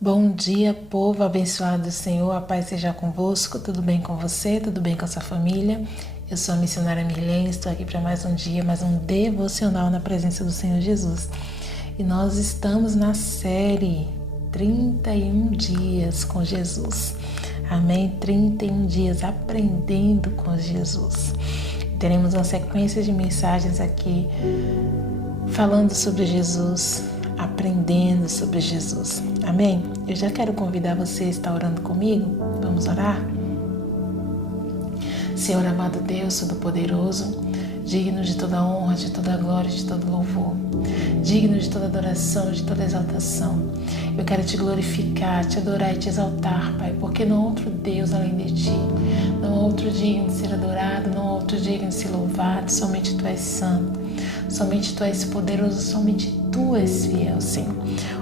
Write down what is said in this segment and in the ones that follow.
Bom dia, povo abençoado do Senhor, a paz seja convosco, tudo bem com você, tudo bem com a sua família? Eu sou a missionária Mirlene, estou aqui para mais um dia, mais um devocional na presença do Senhor Jesus. E nós estamos na série 31 dias com Jesus, amém? 31 dias aprendendo com Jesus. Teremos uma sequência de mensagens aqui falando sobre Jesus, aprendendo sobre Jesus. Amém? Eu já quero convidar você a estar orando comigo. Vamos orar? Senhor amado Deus Todo-Poderoso, digno de toda honra, de toda glória, de todo louvor, digno de toda adoração, de toda exaltação. Eu quero te glorificar, te adorar e te exaltar, Pai, porque não há outro Deus além de ti, não há outro digno de ser adorado, não há outro digno de ser louvado, somente tu és santo, somente tu és poderoso, somente tu és fiel, Senhor.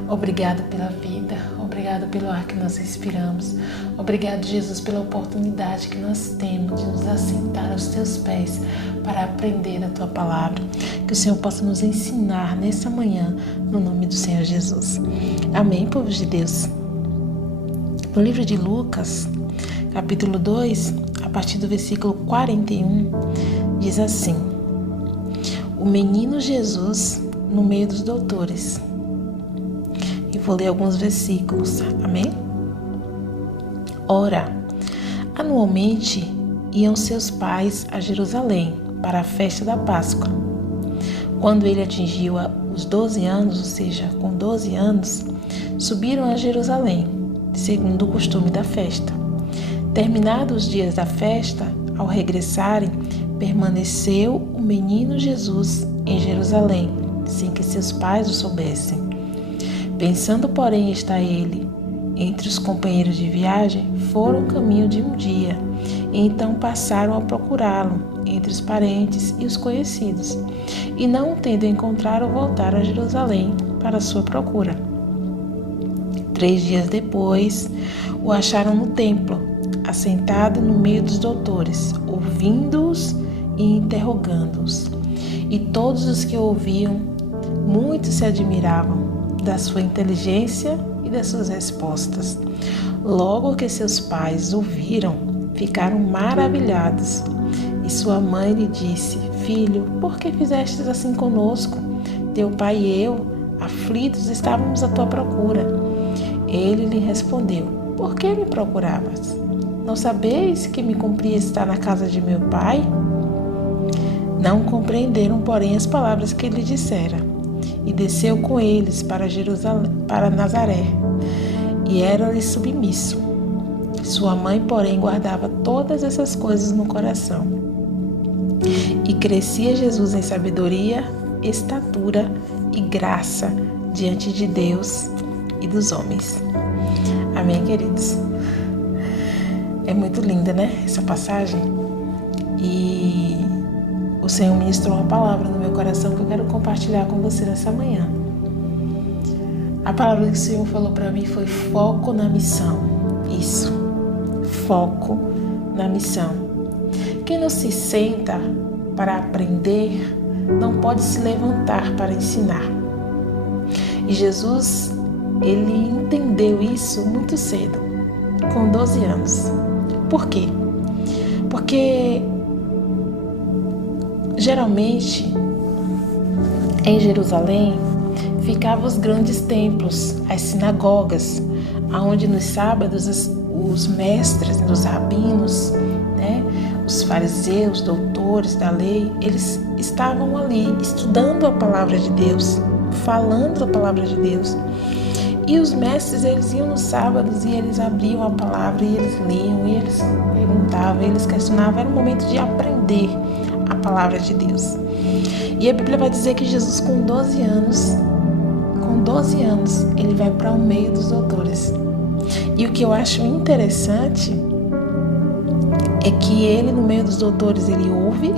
Obrigado pela vida, obrigado pelo ar que nós respiramos, obrigado, Jesus, pela oportunidade que nós temos de nos assentar aos teus pés para aprender a tua palavra. Que o Senhor possa nos ensinar nessa manhã, no nome do Senhor Jesus. Amém, povo de Deus. No livro de Lucas, capítulo 2, a partir do versículo 41, diz assim: o menino Jesus no meio dos doutores. E vou ler alguns versículos, amém? Ora, anualmente iam seus pais a Jerusalém para a festa da Páscoa. Quando ele atingiu os 12 anos, ou seja, com 12 anos, subiram a Jerusalém, segundo o costume da festa. Terminados os dias da festa, ao regressarem, permaneceu o menino Jesus em Jerusalém, sem que seus pais o soubessem. Pensando, porém, estar ele entre os companheiros de viagem, foram o caminho de um dia, e então passaram a procurá-lo entre os parentes e os conhecidos, e não o tendo encontrado, voltaram a Jerusalém para sua procura. 3 dias depois, o acharam no templo, assentado no meio dos doutores, ouvindo-os e interrogando-os. E todos os que o ouviam, muitos se admiravam da sua inteligência e das suas respostas. Logo que seus pais ouviram, ficaram maravilhados. E sua mãe lhe disse: Filho, por que fizestes assim conosco? Teu pai e eu, aflitos, estávamos à tua procura. Ele lhe respondeu: Por que me procuravas? Não sabeis que me cumpria estar na casa de meu pai? Não compreenderam, porém, as palavras que ele dissera. E desceu com eles para Nazaré, e era-lhe submisso. Sua mãe, porém, guardava todas essas coisas no coração. E crescia Jesus em sabedoria, estatura e graça diante de Deus e dos homens. Amém, queridos? É muito linda, né, essa passagem? E o Senhor ministrou uma palavra no meu coração que eu quero compartilhar com você nessa manhã. A palavra que o Senhor falou para mim foi foco na missão. Isso, foco na missão. Quem não se senta para aprender, não pode se levantar para ensinar. E Jesus, ele entendeu isso muito cedo, com 12 anos. Por quê? Porque geralmente em Jerusalém ficavam os grandes templos, as sinagogas, onde nos sábados os mestres, os rabinos, né, os fariseus, doutores da lei, eles estavam ali estudando a palavra de Deus, falando a palavra de Deus. E os mestres, eles iam nos sábados e eles abriam a palavra e eles liam e eles perguntavam, eles questionavam. Era um momento de aprender a palavra de Deus. E a Bíblia vai dizer que Jesus, com 12 anos, ele vai para o meio dos doutores. E o que eu acho interessante é que ele, no meio dos doutores, ele ouve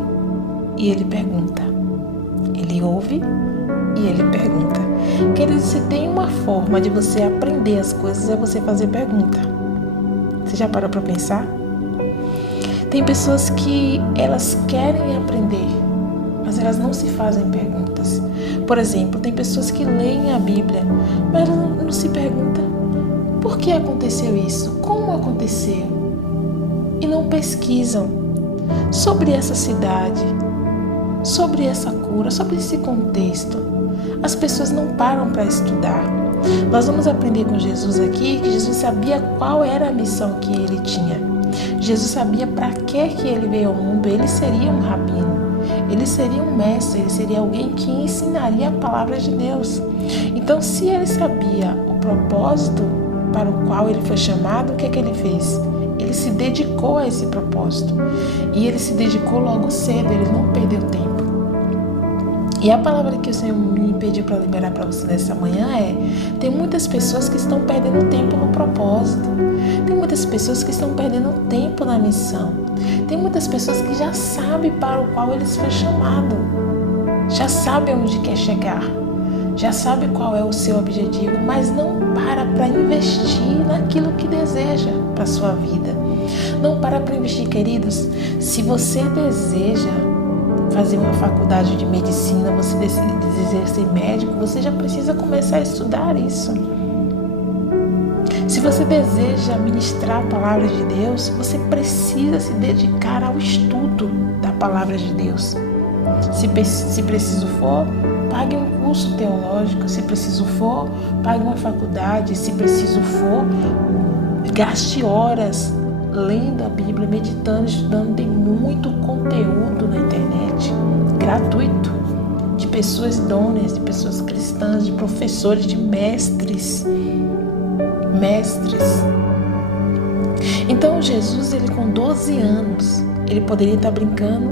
e ele pergunta. Ele ouve e ele pergunta. Querido, se tem uma forma de você aprender as coisas, é você fazer pergunta. Você já parou para pensar? Tem pessoas que elas querem aprender, mas elas não se fazem perguntas. Por exemplo, tem pessoas que leem a Bíblia, mas elas não se perguntam: Por que aconteceu isso? Como aconteceu? E não pesquisam sobre essa cidade, sobre essa cura, sobre esse contexto. As pessoas não param para estudar. Nós vamos aprender com Jesus aqui que Jesus sabia qual era a missão que ele tinha. Jesus sabia para que ele veio ao mundo. Ele seria um rabino, ele seria um mestre, ele seria alguém que ensinaria a palavra de Deus. Então, se ele sabia o propósito para o qual ele foi chamado, o que ele fez? Ele se dedicou a esse propósito. E ele se dedicou logo cedo, ele não perdeu tempo. E a palavra que o Senhor me pediu para liberar para você nessa manhã é: tem muitas pessoas que estão perdendo tempo no propósito. Tem muitas pessoas que estão perdendo tempo na missão. Tem muitas pessoas que já sabem para o qual eles foram chamados. Já sabem onde quer chegar. Já sabe qual é o seu objetivo, mas não para investir naquilo que deseja para a sua vida. Não para investir, queridos. Se você deseja fazer uma faculdade de medicina, você deseja ser médico, você já precisa começar a estudar isso. Se você deseja ministrar a palavra de Deus, você precisa se dedicar ao estudo da palavra de Deus. Se preciso for, pague um curso teológico. Se preciso for, pague uma faculdade. Se preciso for, gaste horas lendo a Bíblia, meditando, estudando. Tem muito conteúdo na internet, gratuito, de pessoas idôneas, de pessoas cristãs, de professores, de mestres. Então Jesus, ele com 12 anos, ele poderia estar brincando,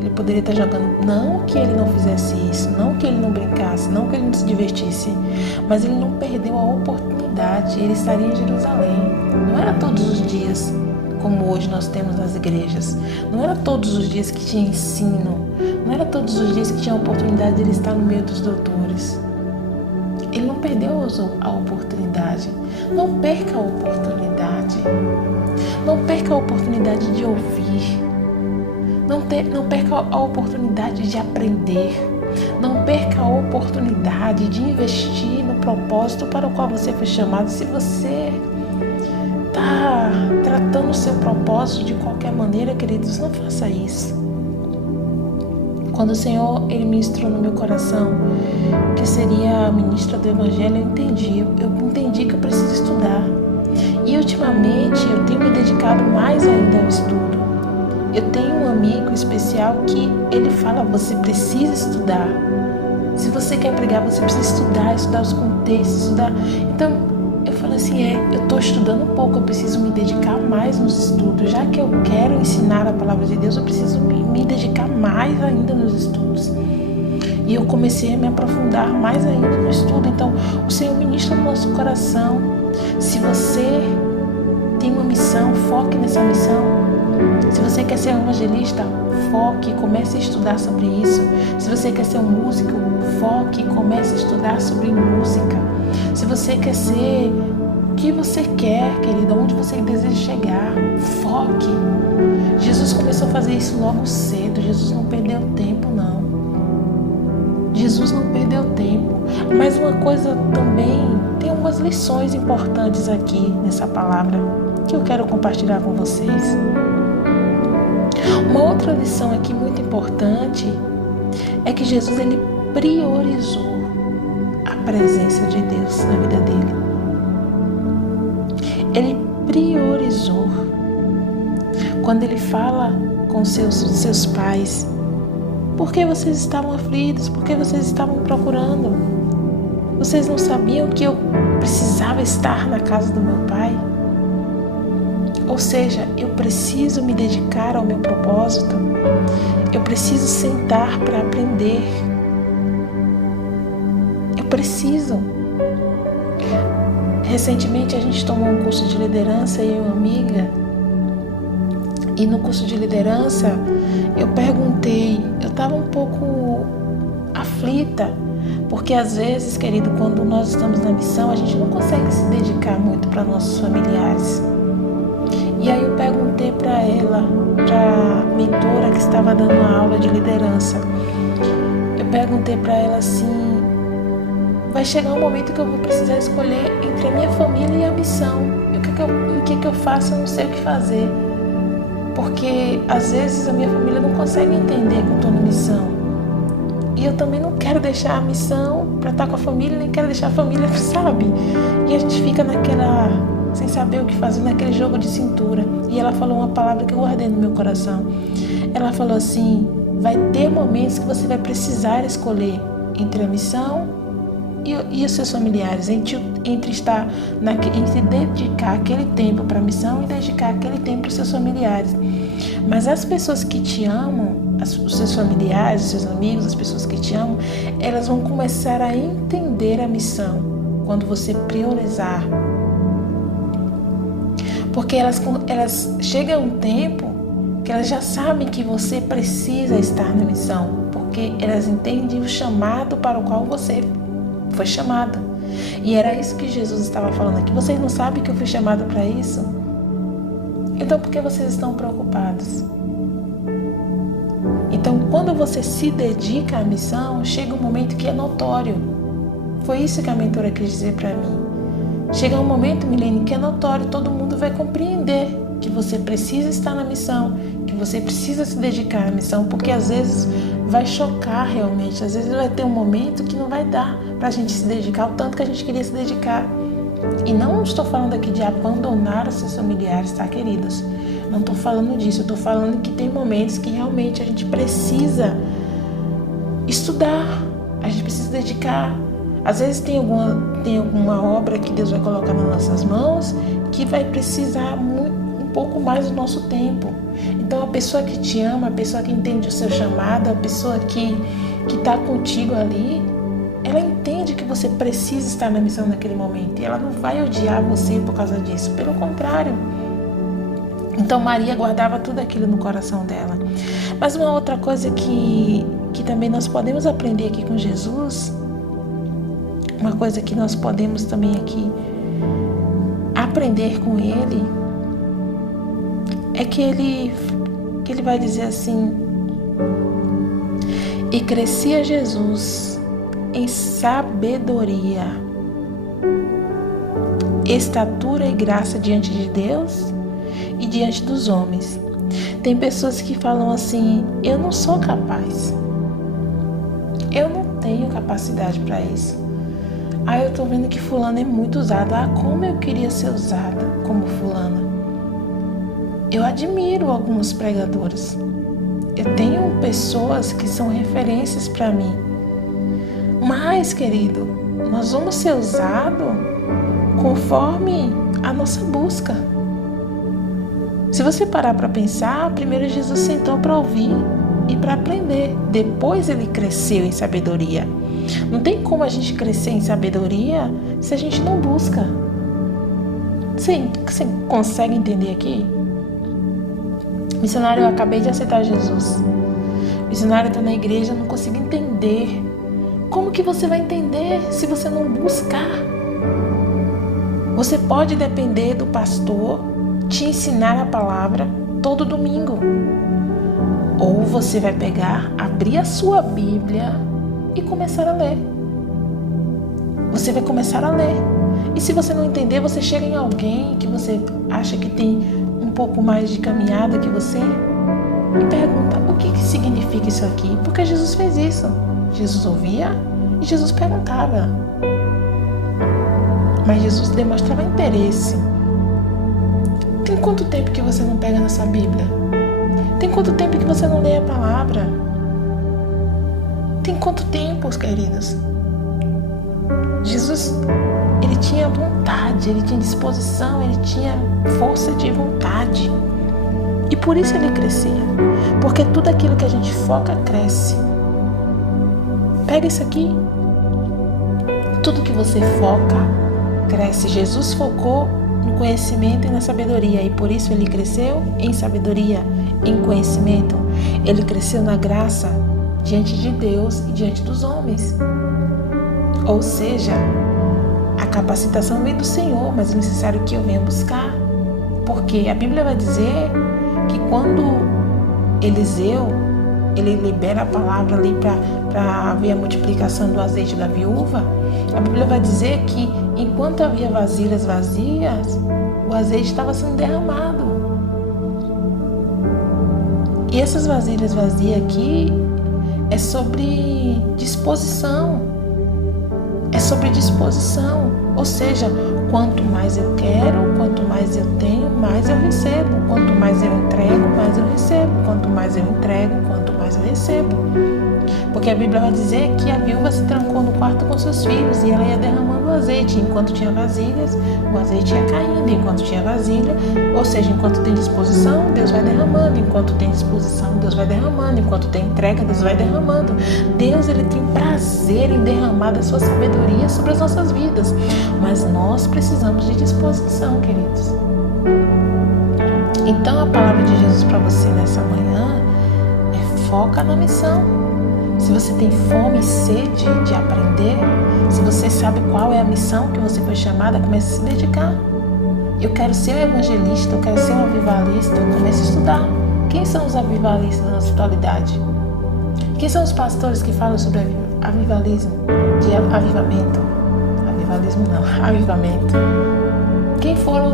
ele poderia estar jogando. Não que ele não fizesse isso, não que ele não brincasse, não que ele não se divertisse, mas ele não perdeu a oportunidade. Ele estaria em Jerusalém. Não era todos os dias como hoje nós temos nas igrejas. Não era todos os dias que tinha ensino. Não era todos os dias que tinha a oportunidade de ele estar no meio dos doutores. Ele não perdeu a oportunidade. Não perca a oportunidade. Não perca a oportunidade de ouvir. Não perca a oportunidade de aprender. Não perca a oportunidade de investir no propósito para o qual você foi chamado. Se você está tratando o seu propósito de qualquer maneira, queridos, não faça isso. Quando o Senhor, ele ministrou no meu coração que seria a ministra do Evangelho, eu entendi que eu preciso estudar. E ultimamente eu tenho me dedicado mais ainda ao estudo. Eu tenho um amigo especial que ele fala: você precisa estudar. Se você quer pregar, você precisa estudar os contextos, estudar. Então, eu falo assim, eu estou estudando um pouco, eu preciso me dedicar mais nos estudos. Já que eu quero ensinar a palavra de Deus, eu preciso me dedicar mais ainda nos estudos. E eu comecei a me aprofundar mais ainda no estudo. Então, o Senhor ministra no nosso coração. Se você tem uma missão, foque nessa missão. Se você quer ser um evangelista, foque, comece a estudar sobre isso. Se você quer ser um músico, foque, comece a estudar sobre música. Se você quer ser o que você quer, querida, onde você deseja chegar, foque. Jesus começou a fazer isso logo cedo. Jesus não perdeu tempo, não. Jesus não perdeu tempo. Mas uma coisa também, tem umas lições importantes aqui nessa palavra que eu quero compartilhar com vocês. Uma outra lição aqui muito importante é que Jesus, ele priorizou a presença de Deus na vida dele. Ele priorizou. Quando ele fala com seus pais: por que vocês estavam aflitos? Por que vocês estavam procurando? Vocês não sabiam que eu precisava estar na casa do meu pai? Ou seja, eu preciso me dedicar ao meu propósito. Eu preciso sentar para aprender. Eu preciso. Recentemente a gente tomou um curso de liderança, eu e uma amiga. E no curso de liderança eu perguntei, eu estava um pouco aflita, porque às vezes, querido, quando nós estamos na missão, a gente não consegue se dedicar muito para nossos familiares. E aí eu perguntei para ela, para a mentora que estava dando a aula de liderança, eu perguntei para ela assim: vai chegar um momento que eu vou precisar escolher entre a minha família e a missão. E o que eu faço? Eu não sei o que fazer. Porque às vezes a minha família não consegue entender que eu estou na missão. E eu também não quero deixar a missão para estar com a família, nem quero deixar a família, sabe? E a gente fica sem saber o que fazer, naquele jogo de cintura. E ela falou uma palavra que eu guardei no meu coração. Ela falou assim: vai ter momentos que você vai precisar escolher entre a missão e os seus familiares, entre dedicar aquele tempo para a missão e dedicar aquele tempo para os seus familiares. Mas as pessoas que te amam, os seus familiares, os seus amigos, as pessoas que te amam, elas vão começar a entender a missão quando você priorizar. Porque elas chegam a um tempo que elas já sabem que você precisa estar na missão, porque elas entendem o chamado para o qual você foi chamada. E era isso que Jesus estava falando aqui. Vocês não sabem que eu fui chamada para isso? Então por que vocês estão preocupados? Então quando você se dedica à missão, chega um momento que é notório. Foi isso que a mentora quis dizer para mim. Chega um momento, Milene, que é notório, todo mundo vai compreender que você precisa estar na missão, que você precisa se dedicar à missão, porque às vezes vai chocar realmente, às vezes vai ter um momento que não vai dar para a gente se dedicar o tanto que a gente queria se dedicar. E não estou falando aqui de abandonar os seus familiares, tá, queridos? Não estou falando disso, eu estou falando que tem momentos que realmente a gente precisa estudar, a gente precisa se dedicar. Às vezes tem alguma obra que Deus vai colocar nas nossas mãos que vai precisar um pouco mais do nosso tempo. Então a pessoa que te ama, a pessoa que entende o seu chamado, a pessoa que está contigo ali, ela entende que você precisa estar na missão naquele momento e ela não vai odiar você por causa disso, pelo contrário. Então Maria guardava tudo aquilo no coração dela. Mas uma outra coisa que também nós podemos aprender aqui com Jesus, uma coisa que nós podemos também aqui aprender com ele, é que ele vai dizer assim: e crescia Jesus em sabedoria, estatura e graça diante de Deus e diante dos homens. Tem pessoas que falam assim: eu não sou capaz, eu não tenho capacidade para isso. Eu estou vendo que fulano é muito usado. Como eu queria ser usada como fulana. Eu admiro alguns pregadores. Eu tenho pessoas que são referências para mim. Mas, querido, nós vamos ser usados conforme a nossa busca. Se você parar para pensar, primeiro Jesus sentou para ouvir e para aprender. Depois ele cresceu em sabedoria. Não tem como a gente crescer em sabedoria se a gente não busca. Você consegue entender aqui? Missionário, eu acabei de aceitar Jesus. Missionário, está na igreja, não consigo entender. Como que você vai entender se você não buscar? Você pode depender do pastor te ensinar a palavra todo domingo. Ou você vai abrir a sua Bíblia e começar a ler. Você vai começar a ler. E se você não entender, você chega em alguém que você acha que tem um pouco mais de caminhada que você e pergunta: o que significa isso aqui? Porque Jesus fez isso. Jesus ouvia e Jesus perguntava. Mas Jesus demonstrava interesse. Tem quanto tempo que você não pega na sua Bíblia? Tem quanto tempo que você não lê a palavra? Tem quanto tempo, queridos? Jesus, ele tinha vontade, ele tinha disposição, ele tinha força de vontade. E por isso ele crescia. Porque tudo aquilo que a gente foca, cresce. Pega isso aqui. Tudo que você foca, cresce. Jesus focou no conhecimento e na sabedoria. E por isso ele cresceu em sabedoria, em conhecimento. Ele cresceu na graça diante de Deus e diante dos homens. Ou seja, a capacitação vem do Senhor, mas é necessário que eu venha buscar. Porque a Bíblia vai dizer que quando Eliseu, ele libera a palavra ali para haver a multiplicação do azeite da viúva, A Bíblia vai dizer que enquanto havia vasilhas vazias, o azeite estava sendo derramado. E essas vasilhas vazias aqui é sobre disposição. É sobre disposição. Ou seja, quanto mais eu quero, quanto mais eu tenho, mais eu recebo. Quanto mais eu entrego, mais eu recebo. Quanto mais eu entrego, quanto mais eu recebo. Porque a Bíblia vai dizer que a viúva se trancou no quarto com seus filhos e ela ia derramando o azeite. Enquanto tinha vasilhas, o azeite ia caindo. Enquanto tinha vasilha, ou seja, enquanto tem disposição, Deus vai derramando. Enquanto tem disposição, Deus vai derramando. Enquanto tem entrega, Deus vai derramando. Deus, Ele tem prazer em derramar da sua sabedoria sobre as nossas vidas. Mas nós precisamos de disposição, queridos. Então a palavra de Jesus para você nessa manhã é: foca na missão. Se você tem fome e sede de aprender, se você sabe qual é a missão que você foi chamada, comece a se dedicar. Eu quero ser um evangelista, eu quero ser um avivalista, eu começo a estudar. Quem são os avivalistas na nossa atualidade? Quem são os pastores que falam sobre avivalismo, de avivamento? Avivalismo não, avivamento. Quem foram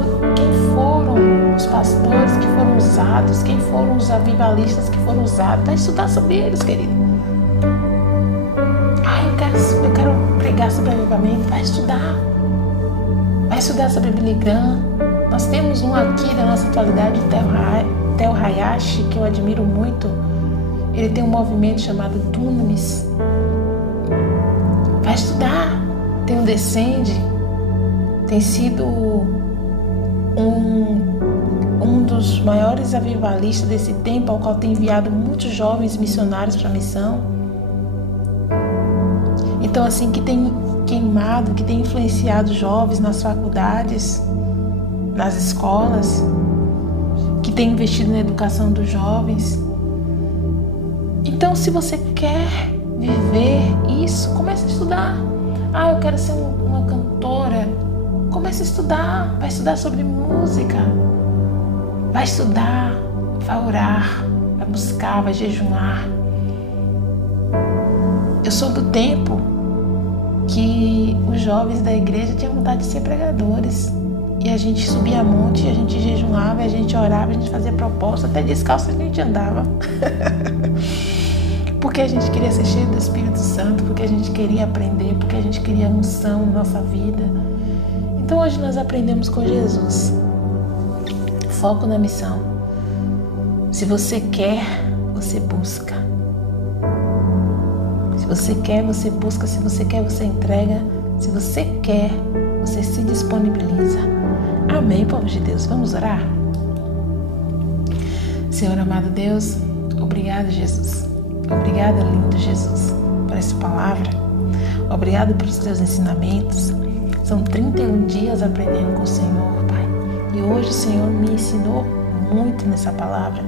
os pastores que foram usados? Quem foram os avivalistas que foram usados? Vai estudar sobre eles, querido. Eu quero pregar sobre avivamento. Vai estudar. Vai estudar sobre Billy Graham. Nós temos um aqui da nossa atualidade, Tel Hayashi, que eu admiro muito. Ele tem um movimento chamado Dunamis. Vai estudar. Tem um Descende. Tem sido um dos maiores avivalistas desse tempo, ao qual tem enviado muitos jovens missionários para a missão. Então, assim, que tem queimado, que tem influenciado jovens nas faculdades, nas escolas, que tem investido na educação dos jovens. Então, se você quer viver isso, comece a estudar. Eu quero ser uma cantora. Comece a estudar. Vai estudar sobre música. Vai estudar, vai orar, vai buscar, vai jejuar. Eu sou do tempo que os jovens da igreja tinham vontade de ser pregadores. E a gente subia monte, a gente jejuava, a gente orava, a gente fazia proposta, até descalço a gente andava. Porque a gente queria ser cheio do Espírito Santo, porque a gente queria aprender, porque a gente queria unção na nossa vida. Então hoje nós aprendemos com Jesus. Foco na missão. Se você quer, você busca. Se você quer, você busca. Se você quer, você entrega. Se você quer, você se disponibiliza. Amém, povo de Deus. Vamos orar? Senhor amado Deus, obrigado, Jesus. Obrigada, lindo Jesus, por essa palavra. Obrigado pelos teus ensinamentos. São 31 dias aprendendo com o Senhor, Pai. E hoje o Senhor me ensinou muito nessa palavra.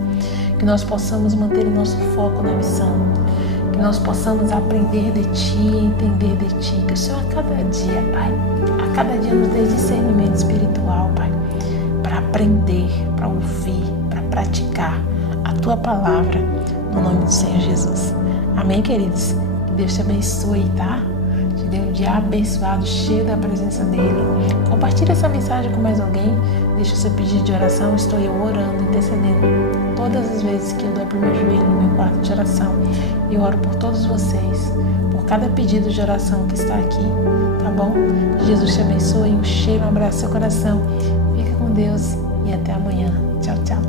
Que nós possamos manter o nosso foco na missão. Que nós possamos aprender de Ti, entender de Ti. Que o Senhor a cada dia, Pai, a cada dia nos dê discernimento espiritual, Pai. Para aprender, para ouvir, para praticar a Tua palavra. No nome do Senhor Jesus. Amém, queridos? Que Deus te abençoe, tá? Te dê um dia abençoado, cheio da presença dEle. Compartilhe essa mensagem com mais alguém. Deixa o seu pedido de oração. Estou eu orando, intercedendo todas as vezes que eu dobro meu joelho no meu quarto de oração. E eu oro por todos vocês, por cada pedido de oração que está aqui, tá bom? Que Jesus te abençoe. Um cheiro, um abraço no seu coração. Fica com Deus e até amanhã. Tchau, tchau.